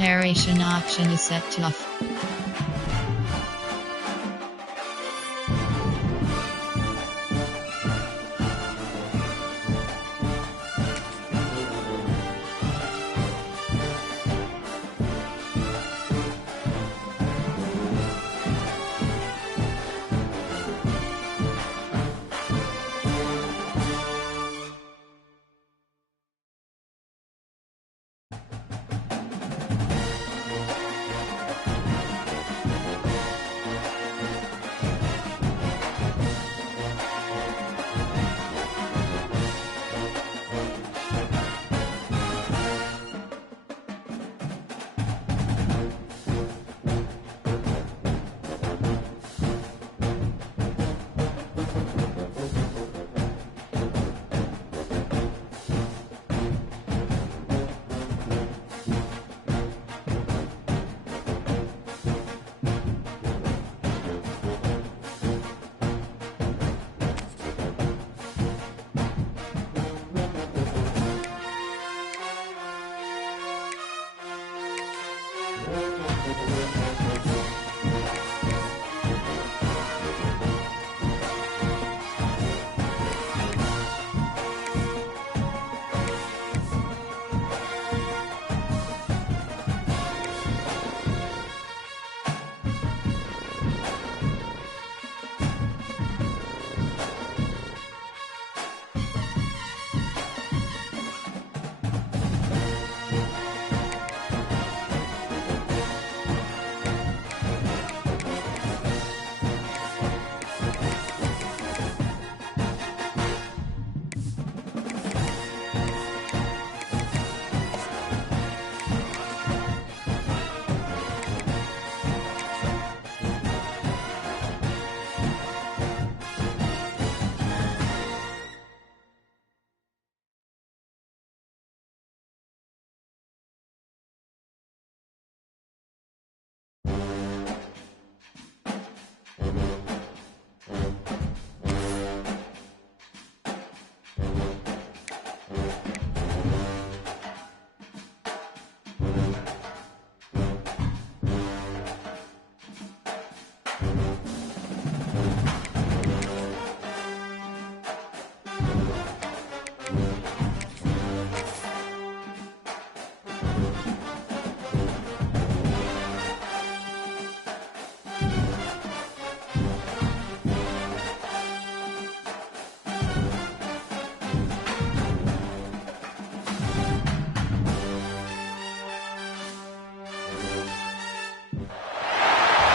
narration option is set to off.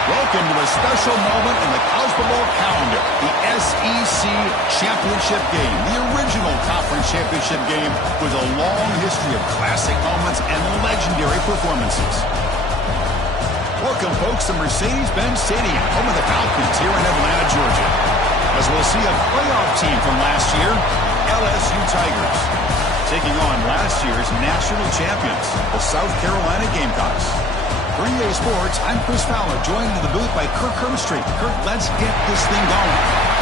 Welcome to a special moment in the college football calendar, the SEC Championship Game, the original conference championship game with a long history of classic moments and legendary performances. Welcome, folks, to Mercedes-Benz Stadium, home of the Falcons here in Atlanta, Georgia, as we'll see a playoff team from last year, LSU Tigers, taking on last year's national champions, the South Carolina Gamecocks. For EA Sports, I'm Chris Fowler, joined in the booth by Kirk Herbstreit. Kirk, let's get this thing going.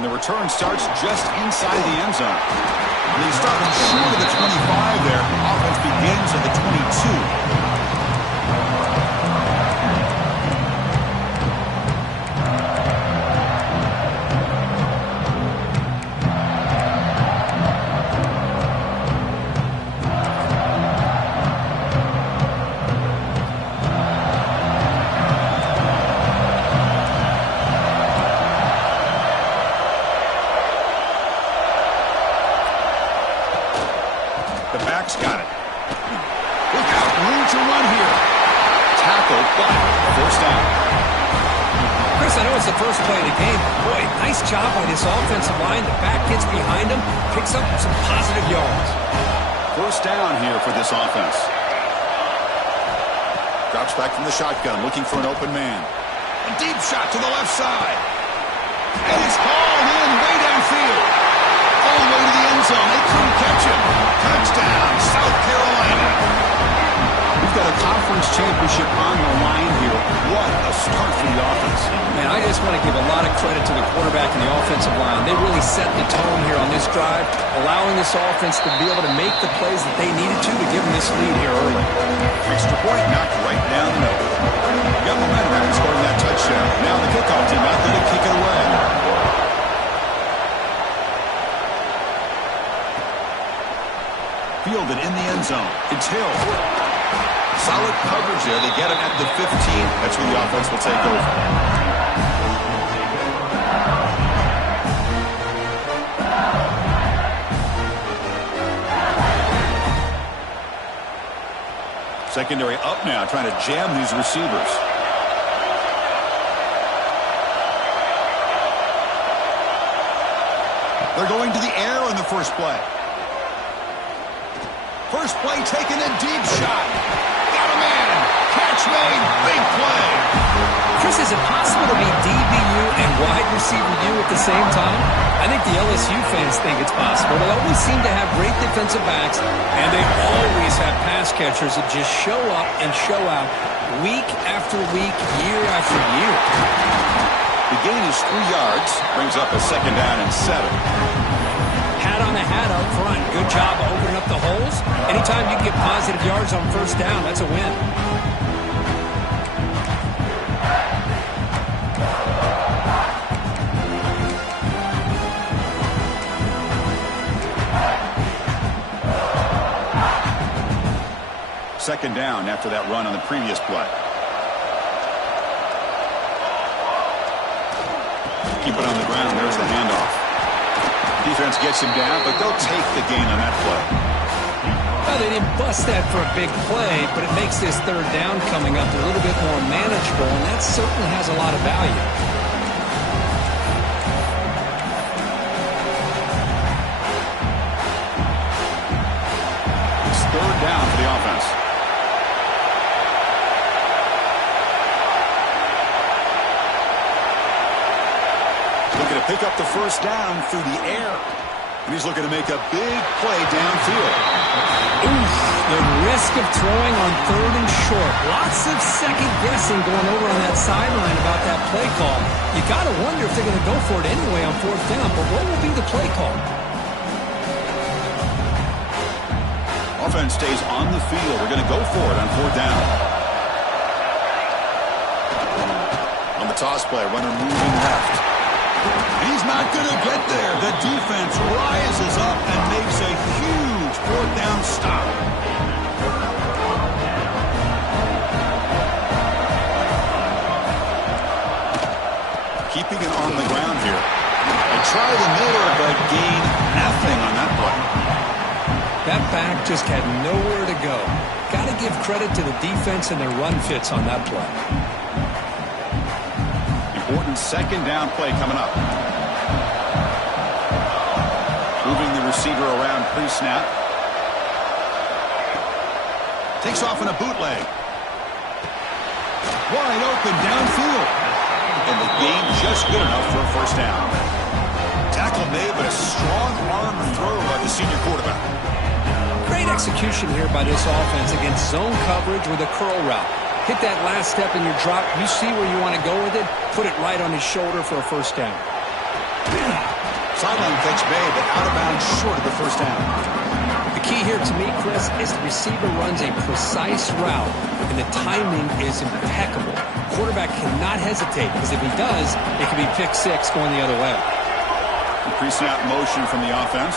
And the return starts just inside the end zone. And they start short of the 25 there. Offense begins at the 22. tackle, but first down. Chris, I know it's the first play of the game. Boy, nice job by this offensive line. The back gets behind him, picks up some positive yards. First down here for this offense. Drops back from the shotgun, looking for an open man. A deep shot to the left side. And it's hauled in way downfield. All the way to the end zone. They couldn't catch him. Touchdown, South Carolina. We've got a conference championship on the line here. What a start for the offense. Man, I just want to give a lot of credit to the quarterback and the offensive line. They really set the tone here on this drive, allowing this offense to be able to make the plays that they needed to give them this lead here early. Extra point knocked right down the middle. Got momentum after scoring that touchdown. Now the kickoff team out there to kick it away. Fielded in the end zone. It's Hill. Solid coverage there. They get him at the 15. That's where the offense will take over. Secondary up now, trying to jam these receivers. They're going to the air on the first play. First play taken, a deep shot. Got a man. Catch made. Big play. Chris, is it possible to be DBU and wide receiver U at the same time? I think the LSU fans think it's possible. They always seem to have great defensive backs, and they always have pass catchers that just show up and show out week after week, year after year. The gain is 3 yards. Brings up a second down and 7. Hat on the hat up front. Good job of opening up the holes. Anytime you get positive yards on first down, that's a win. Second down after that run on the previous play. Keep it on the ground. There's the handoff. Defense gets him down, but they'll take the gain on that play. Well, they didn't bust that for a big play, but it makes this third down coming up a little bit more manageable, and that certainly has a lot of value. It's third down for the offense. Looking to pick up the first down through the air. And he's looking to make a big play downfield. Oof, the risk of throwing on third and short. Lots of second guessing going over on that sideline about that play call. You got to wonder if they're going to go for it anyway on fourth down, but what will be the play call? Offense stays on the field. They're going to go for it on fourth down. On the toss play, runner moving left. He's not going to get there. The defense rises up and makes a huge fourth down stop. Keeping it on the ground here. They try the middle, but gain nothing on that play. That back just had nowhere to go. Got to give credit to the defense and their run fits on that play. Important second down play coming up. Moving the receiver around pre-snap. Takes off in a bootleg. Wide open downfield. And the gain just good enough for a first down. Tackle made, but a strong arm throw by the senior quarterback. Great execution here by this offense against zone coverage with a curl route. Hit that last step in your drop. You see where you want to go with it. Put it right on his shoulder for a first down. Sideline catch made, but out of bounds short of the first down. The key here to me, Chris, is the receiver runs a precise route, and the timing is impeccable. Quarterback cannot hesitate, because if he does, it could be pick six going the other way. The pre-snap motion from the offense.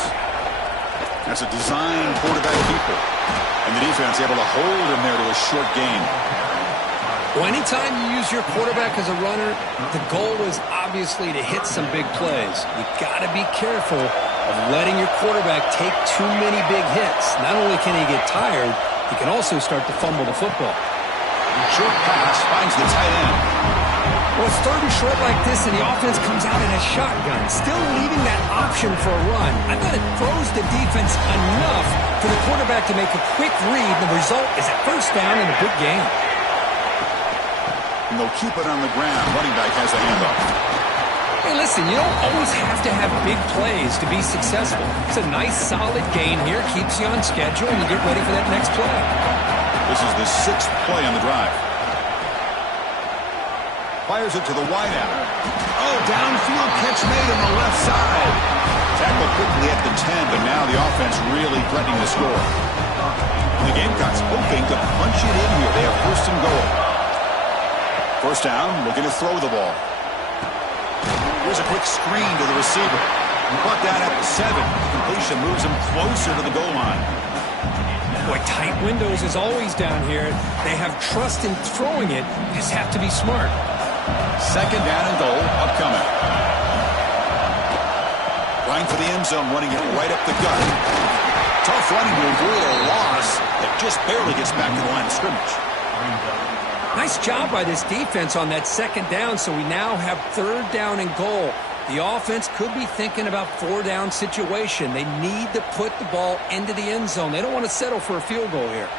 That's a design quarterback keeper. And the defense able to hold him there to a short gain. Well, anytime you use your quarterback as a runner, the goal is obviously to hit some big plays. You've got to be careful of letting your quarterback take too many big hits. Not only can he get tired, he can also start to fumble the football. Short pass finds the tight end. Well, it's third and short like this, and the offense comes out in a shotgun, still leaving that option for a run. I thought it throws the defense enough for the quarterback to make a quick read. The result is a first down and a big gain. And they'll keep it on the ground. Running back has a handoff. Hey, listen, you don't always have to have big plays to be successful. It's a nice, solid gain here. Keeps you on schedule, and you get ready for that next play. This is the 6th play on the drive. Fires it to the wideout. Oh, downfield catch made on the left side. Tackle quickly at the 10, but now the offense really threatening to score. And the Gamecocks hoping to punch it in here. They have first and goal. First down, looking to throw the ball. Here's a quick screen to the receiver. Brought down at the 7. Completion moves him closer to the goal line. Boy, tight windows is always down here. They have trust in throwing it. You just have to be smart. Second down and goal, upcoming. Line for the end zone, running it right up the gut. Tough running to avoid a loss that just barely gets back to the line of scrimmage. Nice job by this defense on that second down, so we now have third down and goal. The offense could be thinking about 4-down situation. They need to put the ball into the end zone. They don't want to settle for a field goal here.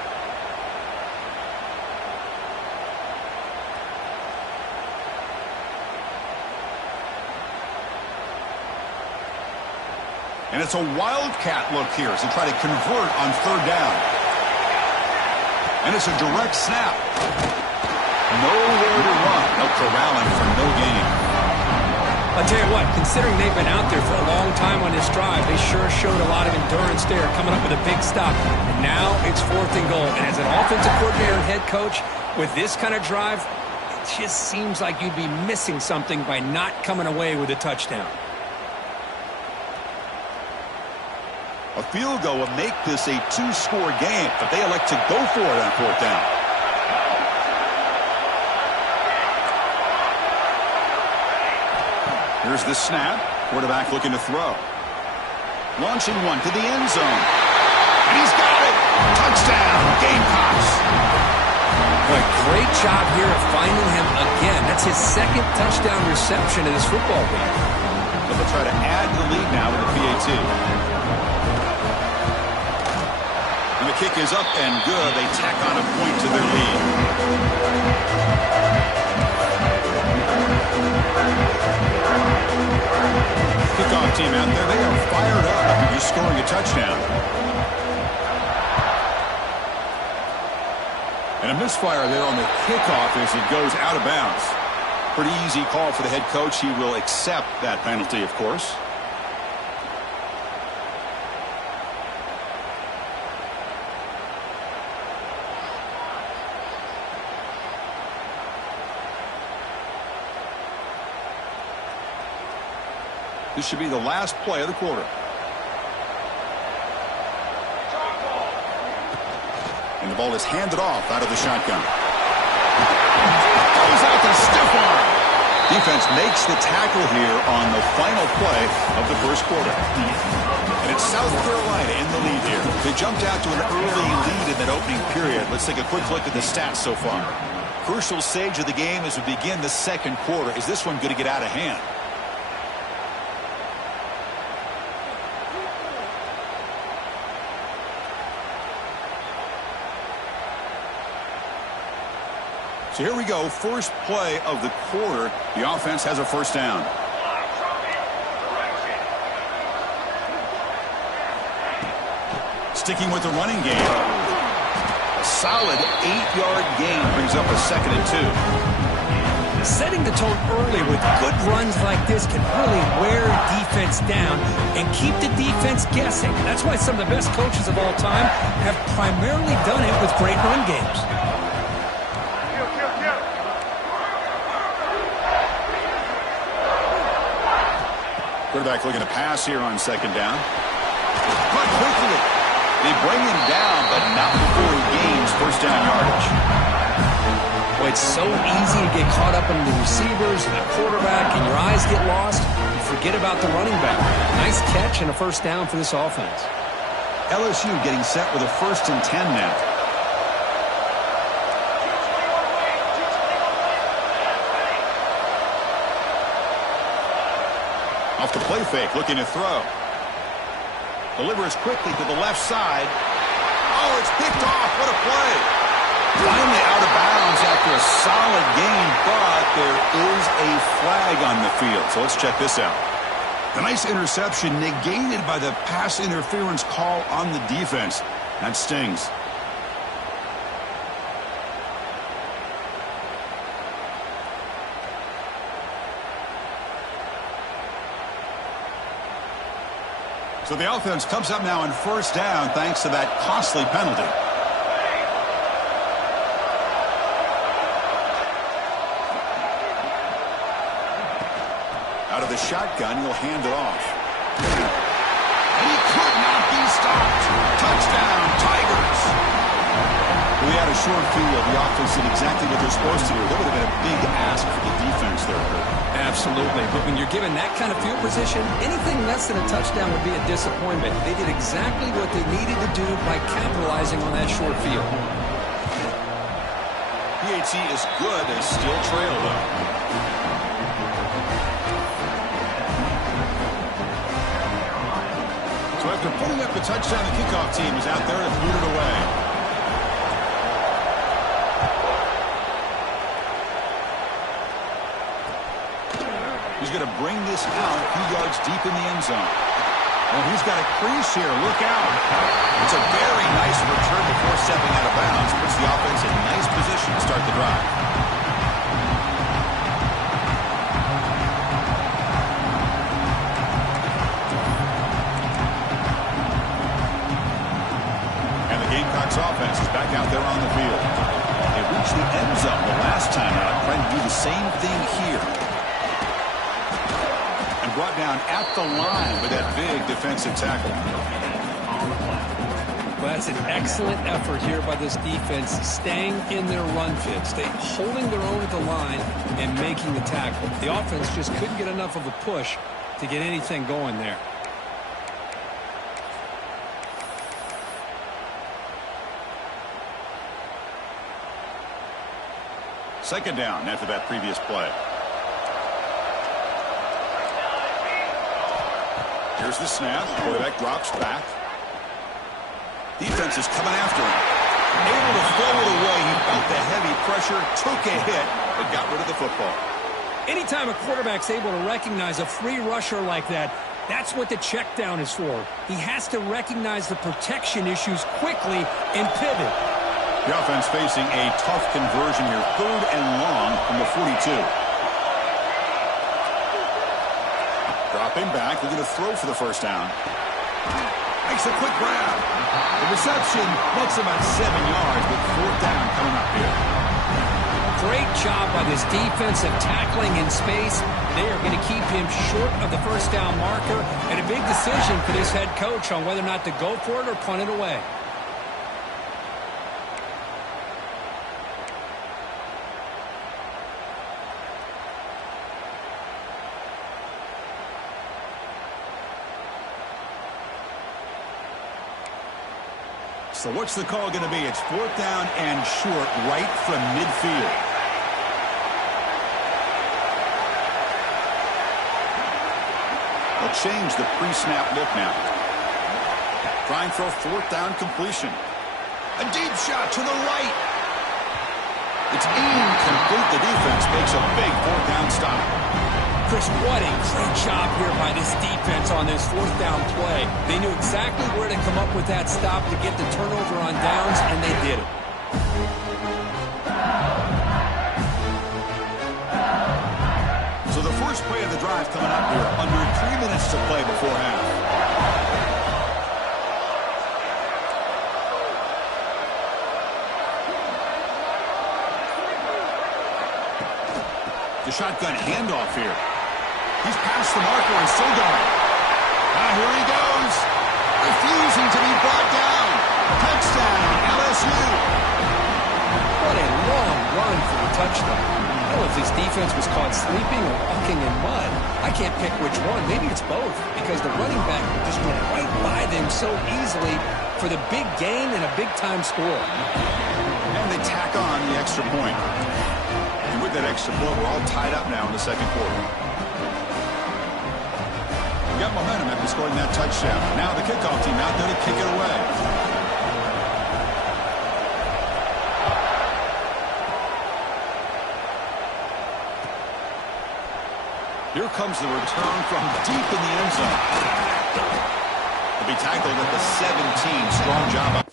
And it's a wildcat look here as they try to convert on third down. And it's a direct snap. Nowhere to run. No corralling for no gain. I'll tell you what, considering they've been out there for a long time on this drive, they sure showed a lot of endurance there, coming up with a big stop. And now it's fourth and goal. And as an offensive coordinator and head coach, with this kind of drive, it just seems like you'd be missing something by not coming away with a touchdown. A field goal would make this a 2-score game, but they elect to go for it on fourth down. Here's the snap. Quarterback looking to throw. Launching one to the end zone. And he's got it. Touchdown, Gamecocks. Boy, great job here of finding him again. That's his second touchdown reception in this football game. But they'll try to add to the lead now with the PAT. And the kick is up and good. They tack on a point to their lead. Kickoff team out there, they are fired up after just scoring a touchdown. And a misfire there on the kickoff as it goes out of bounds. Pretty easy call for the head coach. He will accept that penalty, of course. This should be the last play of the quarter. And the ball is handed off out of the shotgun. Goes out to stiff arm. Defense makes the tackle here on the final play of the first quarter. And it's South Carolina in the lead here. They jumped out to an early lead in that opening period. Let's take a quick look at the stats so far. Crucial stage of the game as we begin the second quarter. Is this one going to get out of hand? So here we go, first play of the quarter. The offense has a first down. Sticking with the running game. A solid 8-yard gain brings up a 2nd and 2. Setting the tone early with good runs like this can really wear defense down and keep the defense guessing. That's why some of the best coaches of all time have primarily done it with great run games. Quarterback looking to pass here on second down. But quickly, they bring him down, but not before he gains first down yardage. Boy, it's so easy to get caught up in the receivers and the quarterback, and your eyes get lost. You forget about the running back. Nice catch and a first down for this offense. LSU getting set with a 1st and 10 now. Off the play fake, looking to throw. Delivers quickly to the left side. Oh, it's picked off. What a play. Finally out of bounds after a solid game, but there is a flag on the field. So let's check this out. The nice interception negated by the pass interference call on the defense. That stings. So the offense comes up now on first down thanks to that costly penalty. Out of the shotgun, he'll hand it off. And he could not be stopped. Touchdown, Tigers. We had a short field. The offense did exactly what they're supposed to do. That would have been a big ask for the defense there, Kurt. Absolutely. But when you're given that kind of field position, anything less than a touchdown would be a disappointment. They did exactly what they needed to do by capitalizing on that short field. PAT is good as still trail, though. So after putting up the touchdown, the kickoff team is out there to boot it away. He's going to bring this out a few yards deep in the end zone. Well, he's got a crease here. Look out. It's a very nice return before stepping out of bounds. Puts the offense in nice position to start the drive. And the Gamecocks offense is back out there on the field. They reached the end zone the last time out. Trying to do the same thing here. Brought down at the line with that big defensive tackle. Well, that's an excellent effort here by this defense, staying in their run fit, holding their own at the line and making the tackle. The offense just couldn't get enough of a push to get anything going there. Second down after that previous play. Here's the snap. Quarterback drops back. Defense is coming after him. Able to throw it away. He felt the heavy pressure, took a hit, but got rid of the football. Anytime a quarterback's able to recognize a free rusher like that, that's what the check down is for. He has to recognize the protection issues quickly and pivot. The offense facing a tough conversion here. 3rd and long from the 42. Dropping back, looking to throw for the first down. Makes a quick grab. The reception makes about 7 yards, but 4th down coming up here. Great job by this defensive tackling in space. They are going to keep him short of the first down marker, and a big decision for this head coach on whether or not to go for it or punt it away. So what's the call going to be? It's 4th down and short right from midfield. They'll change the pre-snap look now. Trying for a 4th down completion. A deep shot to the right. It's incomplete. The defense makes a big 4th down stop. Chris, what a great job here by this defense on this 4th down play. They knew exactly where to come up with that stop to get the turnover on downs, and they did it. So the first play of the drive coming up here, under 3 minutes to play before half. The shotgun handoff here. He's past the marker and still going. Here he goes. Refusing to be brought down. Touchdown, LSU. What a long run for the touchdown. I don't know if this defense was caught sleeping or walking in mud. I can't pick which one. Maybe it's both, because the running back just went right by them so easily for the big gain and a big-time score. And they tack on the extra point. And with that extra point, we're all tied up now in the second quarter. Got momentum after scoring that touchdown. Now the kickoff team out there to kick it away. Here comes the return from deep in the end zone. He'll be tackled at the 17. Strong job.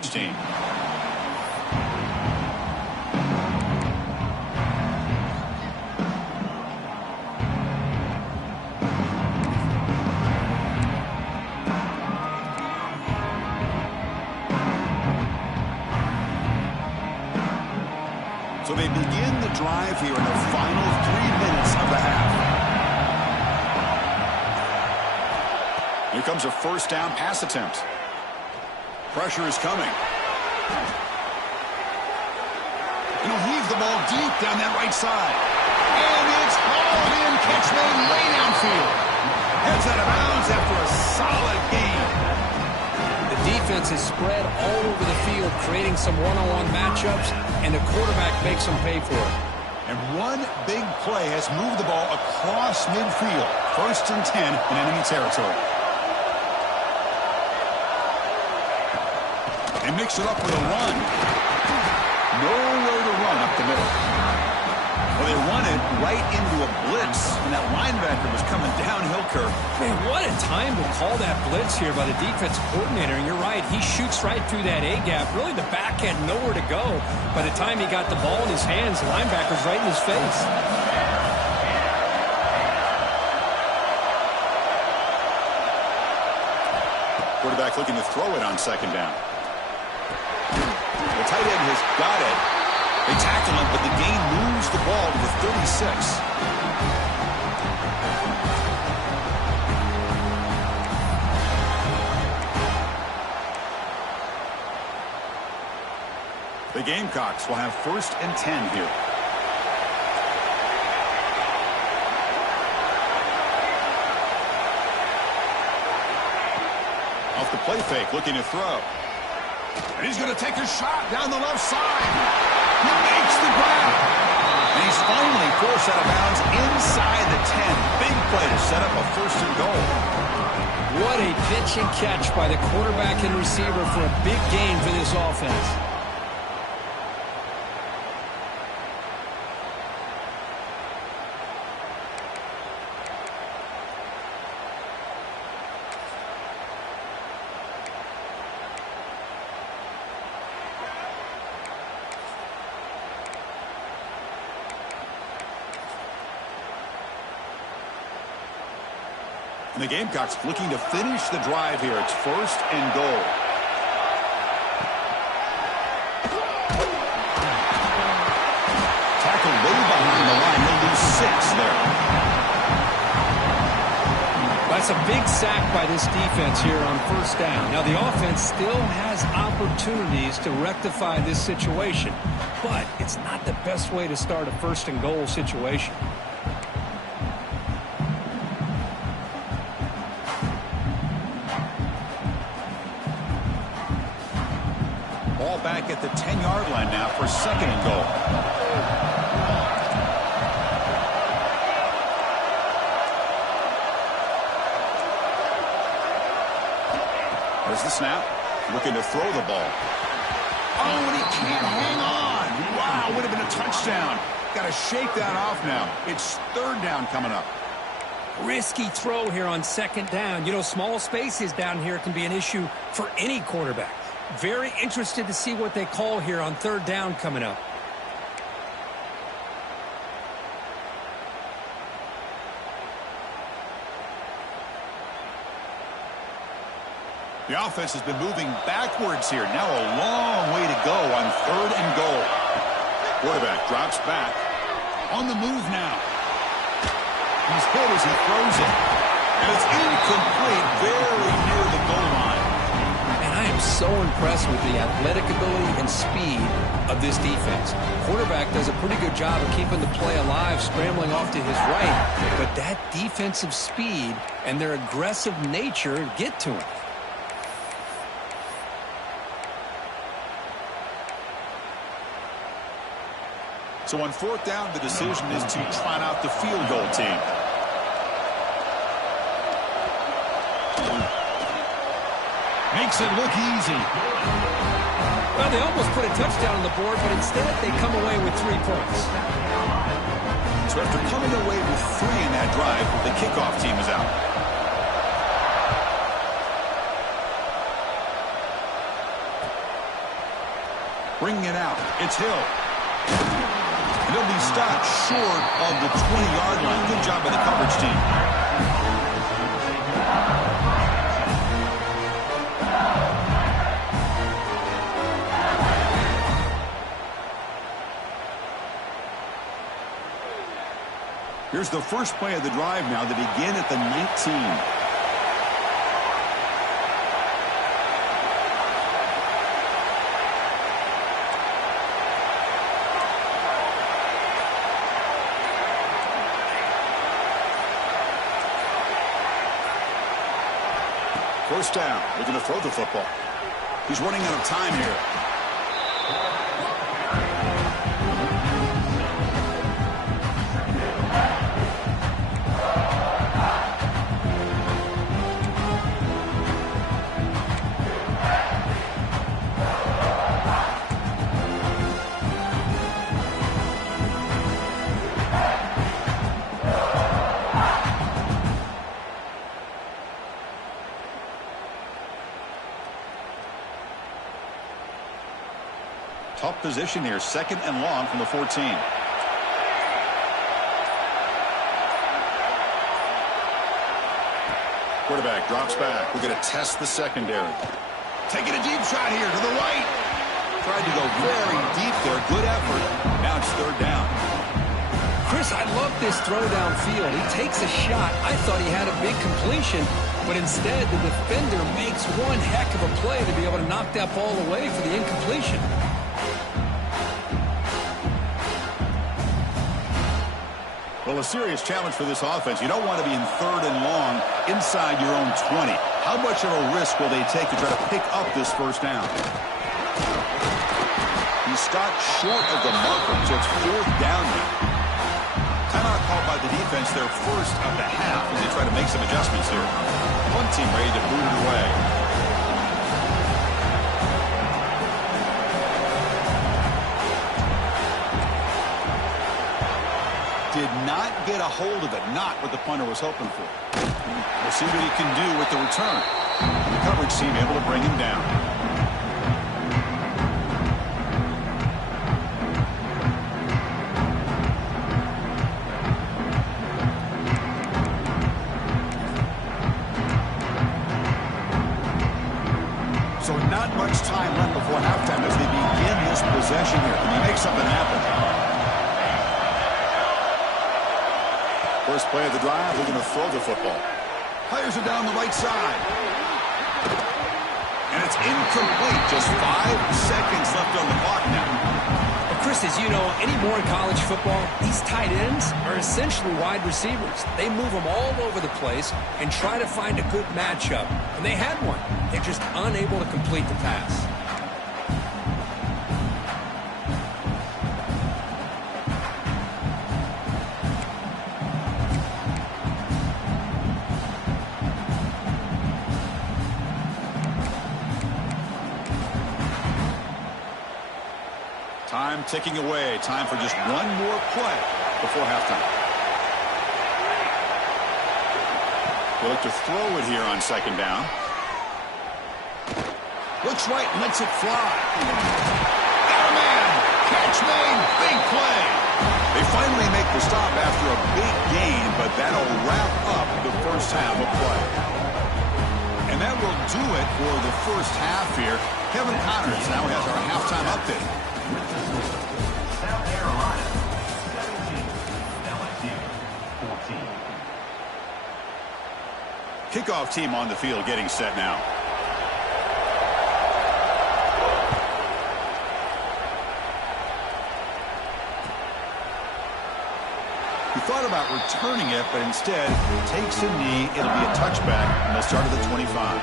Team. So they begin the drive here in the final 3 minutes of the half. Here comes a first down pass attempt. Pressure is coming. And he'll heave the ball deep down that right side. And it's hauled in. Catch made way downfield. Heads out of bounds after a solid gain. The defense is spread all over the field, creating some one-on-one matchups, and the quarterback makes them pay for it. And one big play has moved the ball across midfield. 1st and 10 in enemy territory. And mix it up with a run. Nowhere to run up the middle. Well, they run it right into a blitz, and that linebacker was coming downhill curve. Man, what a time to call that blitz here by the defensive coordinator. And you're right, he shoots right through that A-gap. Really, the back had nowhere to go. By the time he got the ball in his hands, the linebacker's right in his face. Quarterback looking to throw it on 2nd down. The tight end has got it. They tackle him, but the gain moves the ball to the 36. The Gamecocks will have 1st and 10 here. Off the play fake, looking to throw. And he's going to take a shot down the left side. He makes the grab. And he's finally forced out of bounds inside the 10. Big play to set up a 1st and goal. What a pitch and catch by the quarterback and receiver for a big gain for this offense. And the Gamecocks looking to finish the drive here. It's 1st and goal. Tackle way behind the line. They'll lose 6 there. That's a big sack by this defense here on 1st down. Now, the offense still has opportunities to rectify this situation, but it's not the best way to start a 1st and goal situation. Ball back at the 10-yard line now for 2nd and goal. There's the snap. Looking to throw the ball. Oh, and he can't hang on. Wow, would have been a touchdown. Got to shake that off now. It's 3rd down coming up. Risky throw here on 2nd down. You know, small spaces down here can be an issue for any quarterback. Very interested to see what they call here on third down coming up. The offense has been moving backwards here. Now a long way to go on third and goal. Quarterback drops back. On the move now. He's hit as he throws it. And it's incomplete, very near the goal line. And I am so impressed with the athletic ability and speed of this defense. Quarterback does a pretty good job of keeping the play alive, scrambling off to his right. But that defensive speed and their aggressive nature get to him. So on fourth down, the decision is to trot out the field goal team. Makes it look easy. Well, they almost put a touchdown on the board, but instead they come away with 3 points. So after coming away with 3 in that drive, the kickoff team is out. Bringing it out, it's Hill. And he'll be stopped short of the 20-yard line. Good job by the coverage team. Here's the first play of the drive now to begin at the 19. First down, looking to throw the football. He's running out of time here. Tough position here, second and long from the 14. Quarterback drops back. We're going to test the secondary. Taking a deep shot here to the right. Tried to go very deep there. Good effort. Now it's third down. Chris, I love this throw downfield. He takes a shot. I thought he had a big completion, but instead the defender makes one heck of a play to be able to knock that ball away for the incompletion. Well, a serious challenge for this offense. You don't want to be in third and long inside your own 20. How much of a risk will they take to try to pick up this first down? He's stopped short of the marker, so it's fourth down now. Timeout called by the defense, their first of the half, as they try to make some adjustments here. One team ready to boot it away. Did not get a hold of it, not what the punter was hoping for. We'll see what he can do with the return. The coverage team able to bring him down. So not much time left before halftime as they begin this possession here. Can you make something happen? First play of the drive, we're going to throw the football. Fires it down the right side. And it's incomplete. Just 5 seconds left on the clock now. Well, Chris, as you know, anymore in college football, these tight ends are essentially wide receivers. They move them all over the place and try to find a good matchup. And they had one. They're just unable to complete the pass. Time ticking away. Time for just one more play before halftime. They look to throw it here on second down. Looks right and lets it fly. Got a man. Catch made. Big play. They finally make the stop after a big gain, but that'll wrap up the first half of play. And that will do it for the first half here. Kevin Connors now has our halftime update. South Carolina, 17, LSU, 14. Kickoff team on the field getting set now. He thought about returning it, but instead takes a knee. It'll be a touchback, and they'll start at the 25.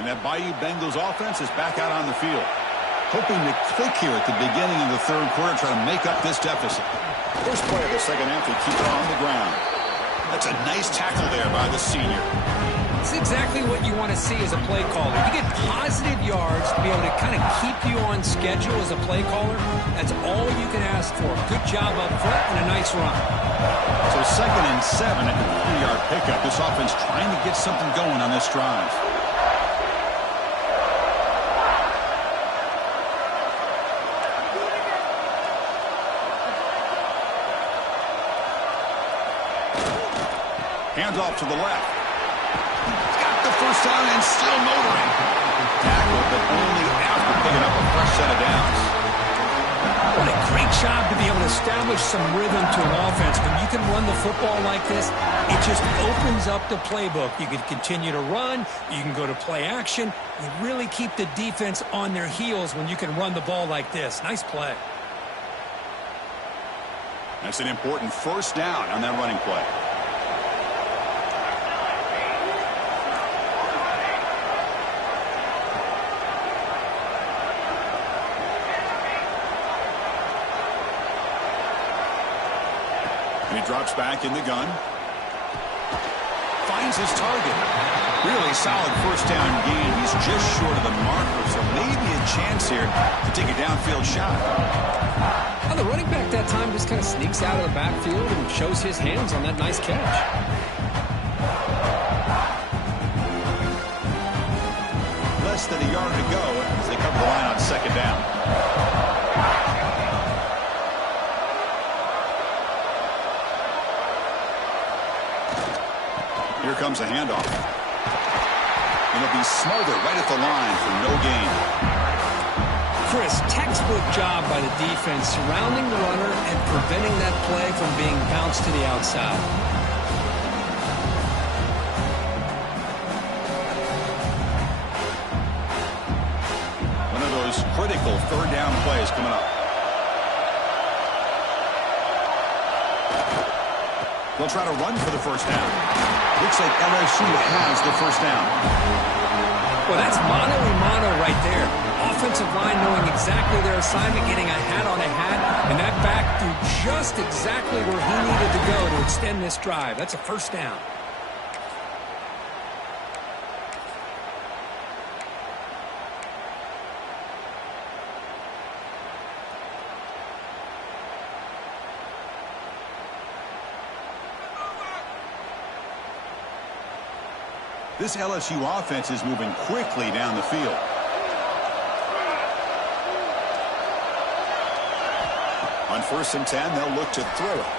And that Bayou Bengals offense is back out on the field. Hoping to click here at the beginning of the third quarter, try to make up this deficit. First play of the second half, they keep it on the ground. That's a nice tackle there by the senior. It's exactly what you want to see as a play caller. You get positive yards to be able to kind of keep you on schedule as a play caller. That's all you can ask for. Good job up front and a nice run. So 2nd and 7 at the 3-yard pickup. This offense trying to get something going on this drive. Hands off to the left. Got the first down and still motoring. Tackled, but only after picking up a fresh set of downs. What a great job to be able to establish some rhythm to an offense. When you can run the football like this, it just opens up the playbook. You can continue to run. You can go to play action. You really keep the defense on their heels when you can run the ball like this. Nice play. That's an important first down on that running play. And he drops back in the gun. Finds his target. Really solid first down gain. He's just short of the marker, so maybe a chance here to take a downfield shot. Well, the running back that time just kind of sneaks out of the backfield and shows his hands on that nice catch. Less than a yard to go as they cover the line on second down. Here comes a handoff. And it'll be Smother right at the line for no gain. Chris, textbook job by the defense surrounding the runner and preventing that play from being bounced to the outside. One of those critical third down plays coming up. They'll try to run for the first down. Looks like LSU has the first down. Well, that's mano-a-mano right there. Offensive line knowing exactly their assignment, getting a hat on a hat, and that back threw just exactly where he needed to go to extend this drive. That's a first down. This LSU offense is moving quickly down the field. On 1st and 10, they'll look to throw it.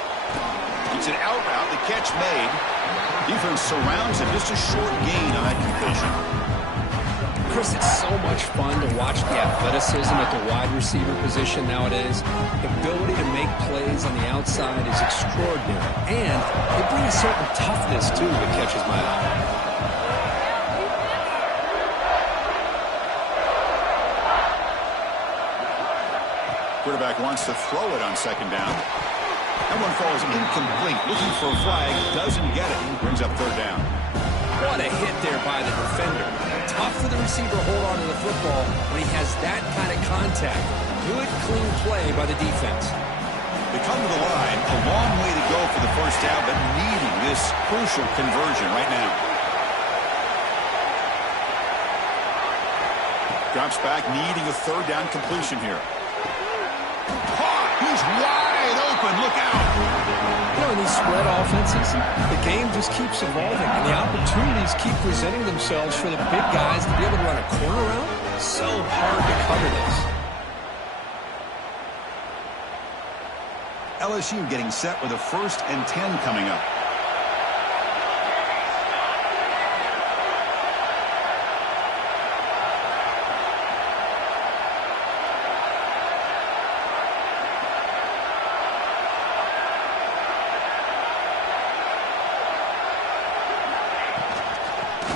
It's an out route, the catch made. Defense surrounds him, just a short gain on that completion. Chris, it's so much fun to watch the athleticism at the wide receiver position nowadays. The ability to make plays on the outside is extraordinary. And they bring a certain toughness, too, that catches my eye. Quarterback wants to throw it on second down. That one falls incomplete. Looking for a flag, doesn't get it. Brings up third down. What a hit there by the defender. Tough for the receiver to hold on to the football when he has that kind of contact. Good, clean play by the defense. They come to the line. A long way to go for the first down, but needing this crucial conversion right now. Drops back, needing a third down completion here. Caught! He's wide open. Look out. You know, in these spread offenses, the game just keeps evolving, and the opportunities keep presenting themselves for the big guys to be able to run a corner route. So hard to cover this. LSU getting set with a 1st and 10 coming up.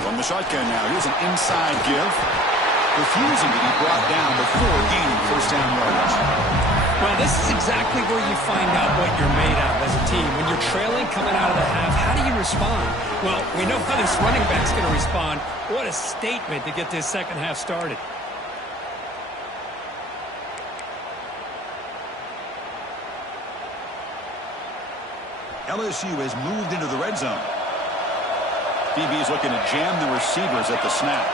From the shotgun now, here's an inside give. Refusing to be brought down before gaining 1st down yardage. Well, this is exactly where you find out what you're made of as a team. When you're trailing coming out of the half, how do you respond? Well, we know how this running back's going to respond. What a statement to get this second half started. LSU has moved into the red zone. DB is looking to jam the receivers at the snap.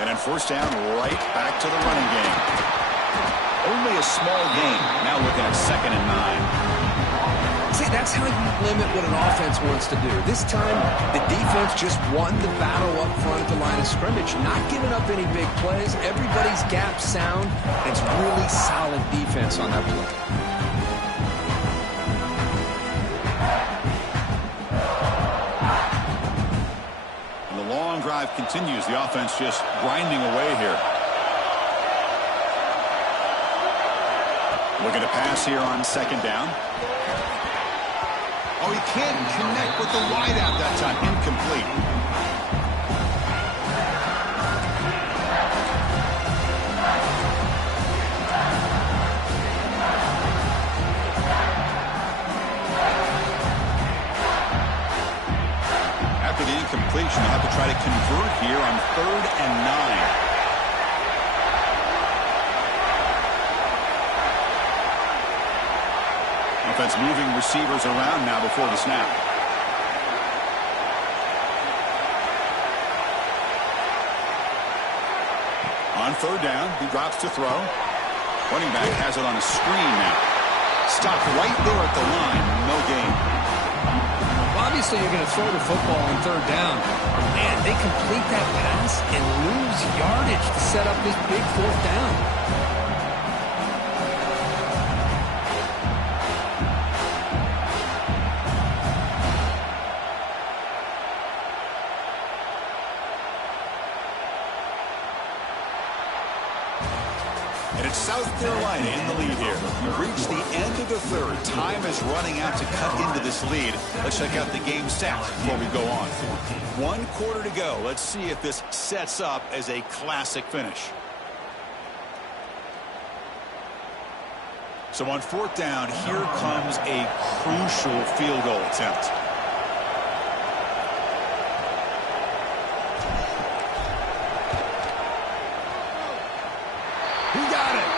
And then 1st down, right back to the running game. Only a small gain. Now looking at 2nd and 9. See, that's how you limit what an offense wants to do. This time, the defense just won the battle up front at the line of scrimmage. Not giving up any big plays. Everybody's gap sound. It's really solid defense on that play. And the long drive continues. The offense just grinding away here. Looking to pass here on 2nd down. Oh, he can't connect with the wideout that time. Incomplete. After the incompletion, they'll have to try to convert here on 3rd and 9. Offense moving receivers around now before the snap. On 3rd down, he drops to throw. Running back has it on a screen now. Stopped right there at the line. No gain. Well, obviously, you're going to throw the football on 3rd down. Man, they complete that pass and lose yardage to set up this big 4th down. And it's South Carolina in the lead here. We've reached the end of the 3rd. Time is running out to cut into this lead. Let's check out the game stats before we go on. 1 quarter to go. Let's see if this sets up as a classic finish. So on 4th down, here comes a crucial field goal attempt.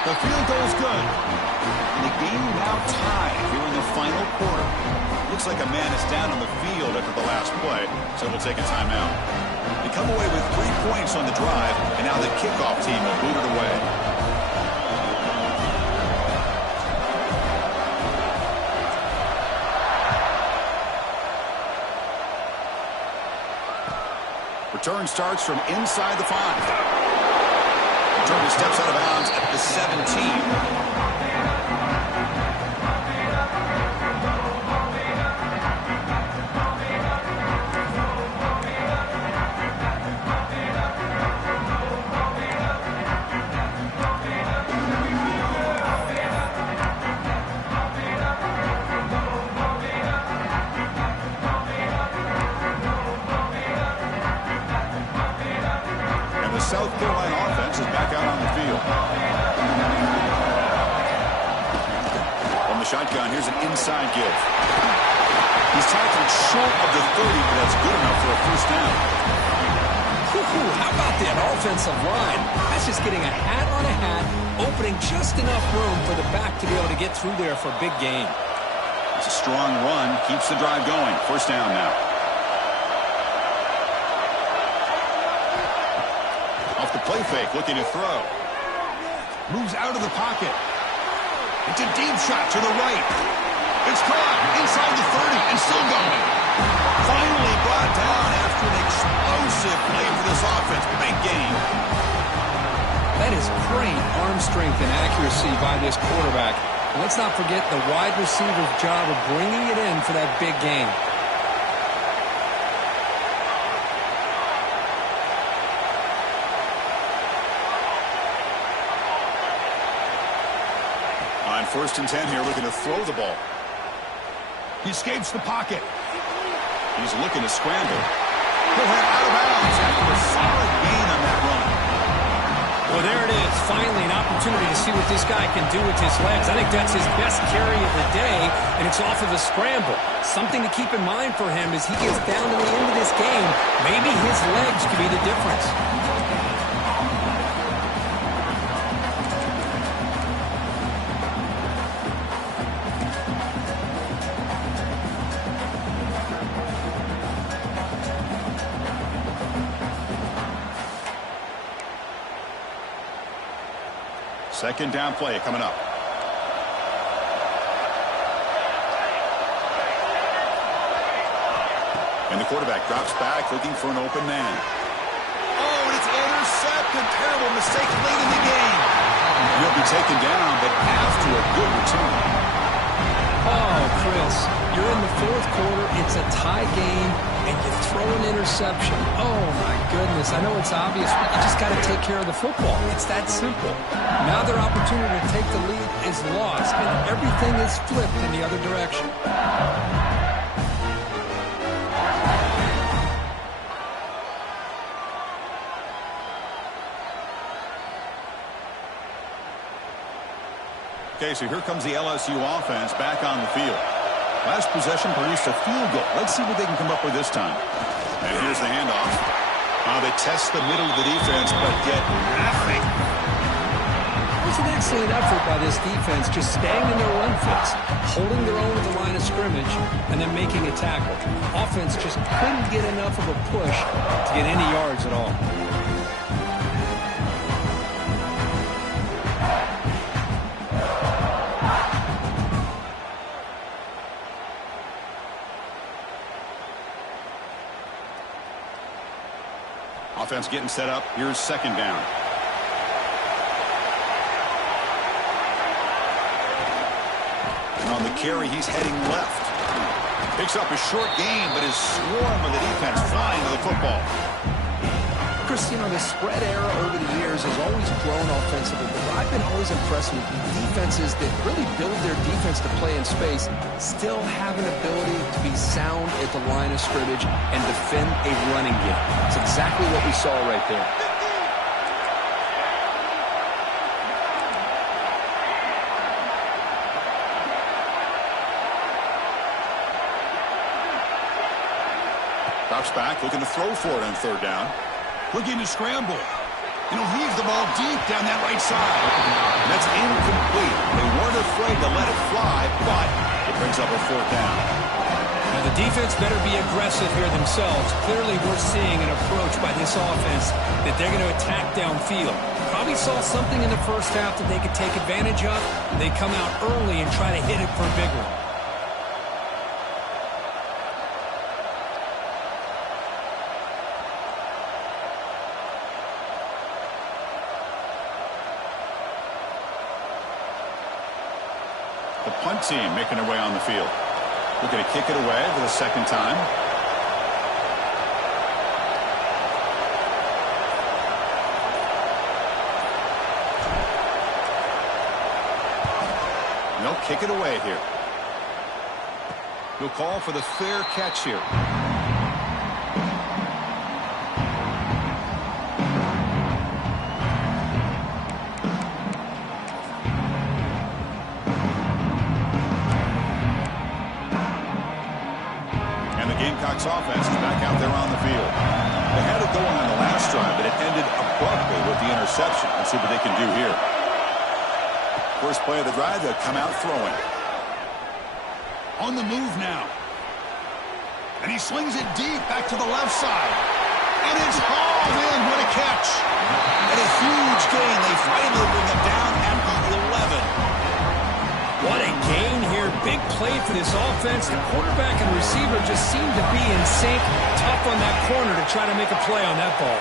The field goal is good. And the game now tied here in the final quarter. Looks like a man is down on the field after the last play, so we'll take a timeout. They come away with 3 points on the drive, and now the kickoff team will boot it away. Return starts from inside the 5. Turner steps out of bounds at the 17. South Carolina offense is back out on the field. From the shotgun, here's an inside give. He's tackled short of the 30, but that's good enough for a 1st down. How about that offensive line? That's just getting a hat on a hat, opening just enough room for the back to be able to get through there for a big gain. It's a strong run, keeps the drive going. 1st down now. play fake, looking to throw. Moves out of the pocket. It's a deep shot to the right. It's caught inside the 30 and still going. Finally brought down after an explosive play for this offense. Big game. That is great arm strength and accuracy by this quarterback. And let's not forget the wide receiver's job of bringing it in for that big game. On 1st and 10 here, looking to throw the ball. He escapes the pocket. He's looking to scramble. He'll head out of bounds after a solid gain on that run. Well, there it is. Finally, an opportunity to see what this guy can do with his legs. I think that's his best carry of the day, and it's off of a scramble. Something to keep in mind for him as he gets down to the end of this game. Maybe his legs could be the difference. Second down play coming up. And the quarterback drops back looking for an open man. Oh, and it's intercepted. Terrible mistake late in the game. He'll be taken down, but after a good return. Oh, Chris, you're in the 4th quarter. It's a tie game, and you throw an interception. Oh, my goodness. I know it's obvious, but you just got to take care of the football. It's that simple. Now their opportunity to take the lead is lost, and everything is flipped in the other direction. Okay, so here comes the LSU offense back on the field. Last possession produced a field goal. Let's see what they can come up with this time. And here's the handoff. They test the middle of the defense, but get nothing. It was an excellent effort by this defense, just staying in their run fits, holding their own at the line of scrimmage, and then making a tackle. Offense just couldn't get enough of a push to get any yards at all. Offense getting set up. Here's second down. And on the carry, he's heading left. Picks up a short gain, but his swarm of the defense flying to the football. Chris, you know, the spread era over the years has always grown offensively, but I've been always impressed with defenses that really build their defense to play in space, still have an ability to be sound at the line of scrimmage and defend a running game. It's exactly what we saw right there. Drops back, looking to throw for it on 3rd down. Looking to scramble. And he'll heave the ball deep down that right side. And that's incomplete. They weren't afraid to let it fly, but it brings up a 4th down. Now the defense better be aggressive here themselves. Clearly we're seeing an approach by this offense that they're going to attack downfield. Probably saw something in the first half that they could take advantage of. They come out early and try to hit it for a big one. The punt team making their way on the field. Looking to kick it away for the 2nd time. And they'll kick it away here. He'll call for the fair catch here. Offense is back out there on the field. They had it going on the last drive, but it ended abruptly with the interception. Let's see what they can do here. First play of the drive, they'll come out throwing. On the move now. And he slings it deep back to the left side. And it's hauled in. What a catch. And a huge gain. They finally bring him down at the 11. What a gain here. Big play for this offense. The quarterback and receiver just seem to be in sync. Tough on that corner to try to make a play on that ball.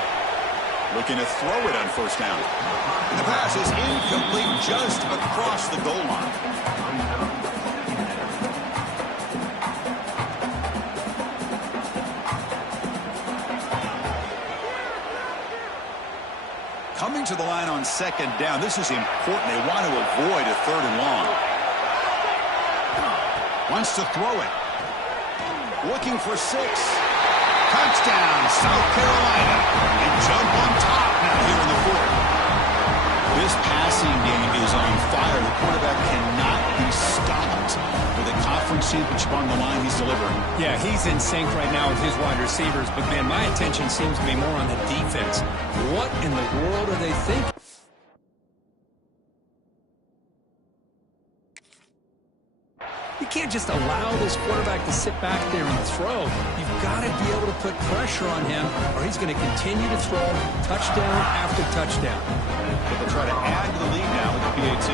Looking to throw it on first down. And the pass is incomplete just across the goal line. Coming to the line on second down. This is important. They want to avoid a third and long. Wants to throw it. Looking for 6. Touchdown, South Carolina. And jump on top now here in the fourth. This passing game is on fire. The quarterback cannot be stopped. With a conference championship on the line, he's delivering. Yeah, he's in sync right now with his wide receivers. But, man, my attention seems to be more on the defense. What in the world are they thinking? You can't just allow this quarterback to sit back there and throw. You've got to be able to put pressure on him, or he's going to continue to throw touchdown after touchdown. But they'll try to add to the lead now with the PAT.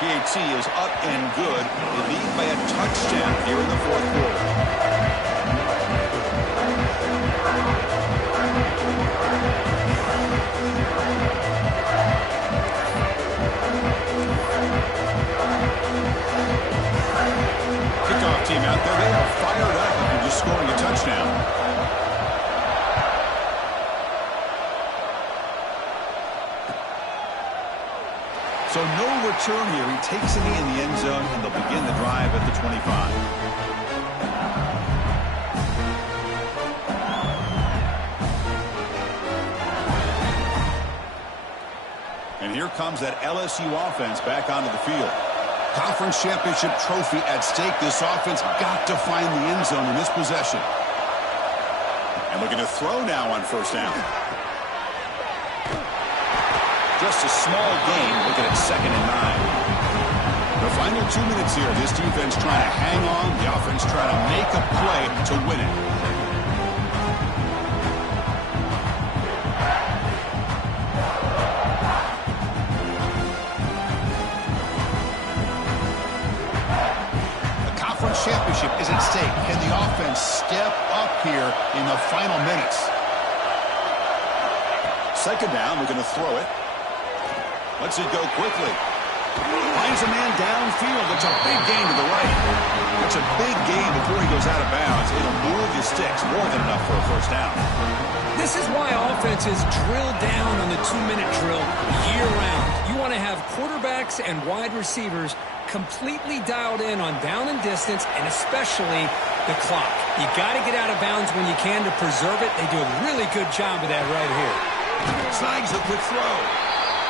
PAT is up and good. They lead by a touchdown here in the fourth quarter. Kickoff team out there. They are fired up after just scoring a touchdown. So no return here. He takes a knee in the end zone, and they'll begin the drive at the 25. And here comes that LSU offense back onto the field. Conference championship trophy at stake. This offense got to find the end zone in this possession. And looking to throw now on first down. Just a small gain. Looking at 2nd and 9. The final 2 minutes here. This defense trying to hang on. The offense trying to make a play to win it. Championship is at stake. Can the offense step up here in the final minutes? 2nd down, we're going to throw it. Lets it go quickly. Finds a man downfield. It's a big gain to the right. It's a big gain before he goes out of bounds. It'll move the sticks more than enough for a first down. This is why offenses drill down on the 2-minute drill year-round. You want to have quarterbacks and wide receivers completely dialed in on down and distance, and especially the clock. You got to get out of bounds when you can to preserve it. They do a really good job of that right here. Snags a quick throw.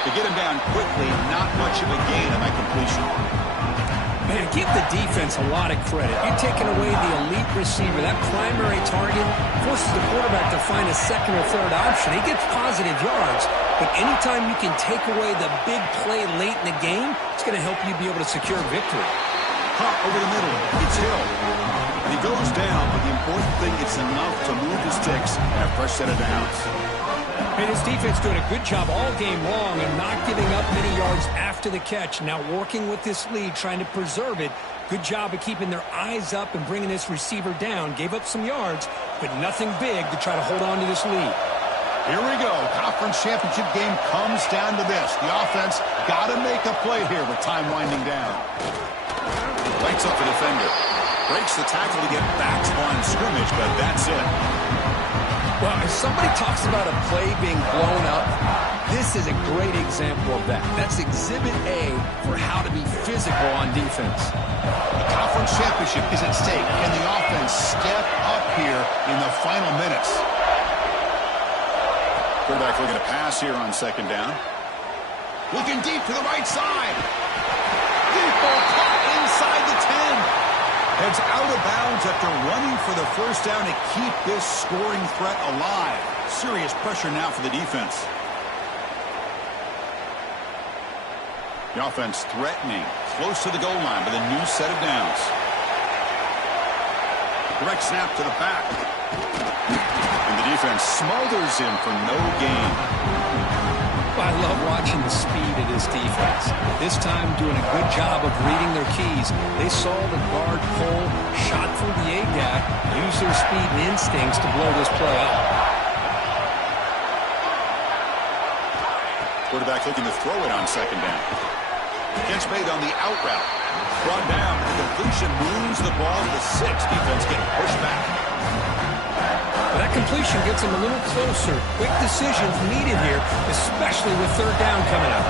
To get him down quickly, not much of a gain on that completion. Man, give the defense a lot of credit. You're taking away the elite receiver. That primary target forces the quarterback to find a second or third option. He gets positive yards, but anytime you can take away the big play late in the game, it's going to help you be able to secure victory. Hop over the middle. It's Hill. And he goes down, but the important thing is enough to move the sticks and a fresh set of downs. And his defense doing a good job all game long and not giving up many yards after the catch. Now working with this lead, trying to preserve it. Good job of keeping their eyes up and bringing this receiver down. Gave up some yards, but nothing big to try to hold on to this lead. Here we go. Conference championship game comes down to this. The offense got to make a play here with time winding down. Lights up the defender. Breaks the tackle to get back to line of scrimmage, but that's it. Well, if somebody talks about a play being blown up, this is a great example of that. That's Exhibit A for how to be physical on defense. The conference championship is at stake. Can the offense step up here in the final minutes? Quarterback looking to pass here on 2nd down. Looking deep to the right side. Deep ball caught inside the 10. Heads out of bounds after running for the first down to keep this scoring threat alive. Serious pressure now for the defense. The offense threatening close to the goal line with a new set of downs. Direct snap to the back. And the defense smothers him for no gain. I love watching the speed of this defense. This time doing a good job of reading their keys. They saw the guard pull, shot through the A-gap, used their speed and instincts to blow this play up. Quarterback looking to throw it on second down. Gets made on the out route. Brought down. The completion moves the ball to the 6. Defense getting pushed back. But that completion gets them a little closer. Quick decisions needed here, especially with third down coming up.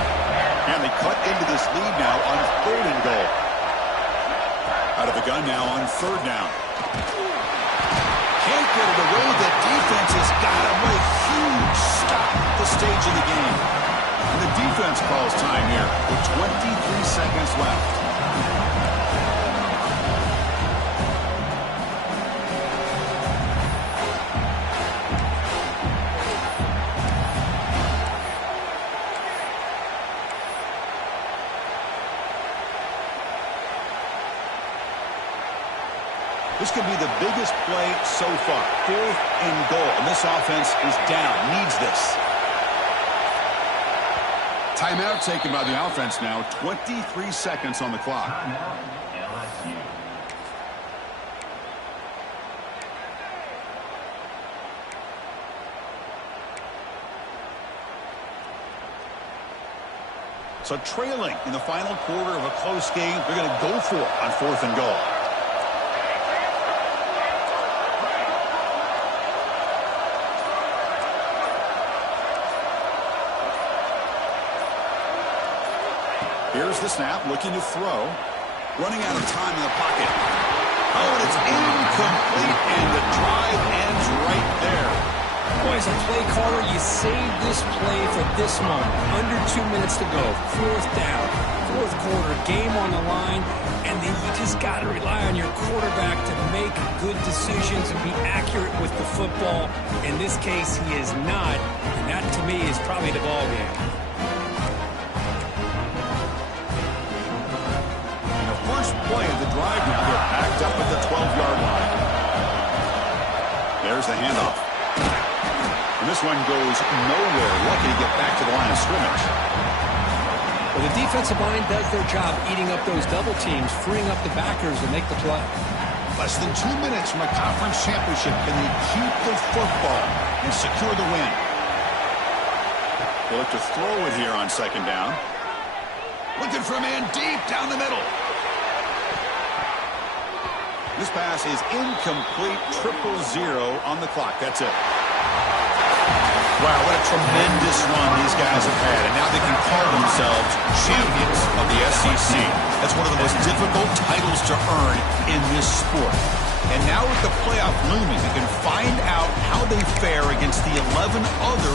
And they cut into this lead now on 3rd and goal. Out of the gun now on 3rd down. Can't get it away. The defense has got him with a huge stop at the stage of the game. And the defense calls time here with 23 seconds left. This could be the biggest play so far. 4th and goal. And this offense is down. Needs this. Timeout taken by the offense now. 23 seconds on the clock. LSU. So trailing in the final quarter of a close game, they're going to go for it on 4th and goal. Here's the snap, looking to throw. Running out of time in the pocket. Oh, and it's incomplete, and the drive ends right there. Boy, as a play caller, you saved this play for this moment. Under 2 minutes to go. 4th down. 4th quarter, game on the line. And then you just got to rely on your quarterback to make good decisions and be accurate with the football. In this case, he is not. And that, to me, is probably the ball game. First play of the drive now. They're backed up at the 12-yard line. There's the handoff. And this one goes nowhere. Lucky to get back to the line of scrimmage. Well, the defensive line does their job eating up those double teams, freeing up the backers to make the play. Less than 2 minutes from a conference championship. Can they keep the football and secure the win? They look to throw it here on second down. Looking for a man deep down the middle. This pass is incomplete. 0-0 on the clock. That's it. Wow, what a tremendous run these guys have had. And now they can call themselves champions of the SEC. That's one of the most difficult titles to earn in this sport. And now with the playoff looming, they can find out how they fare against the 11 other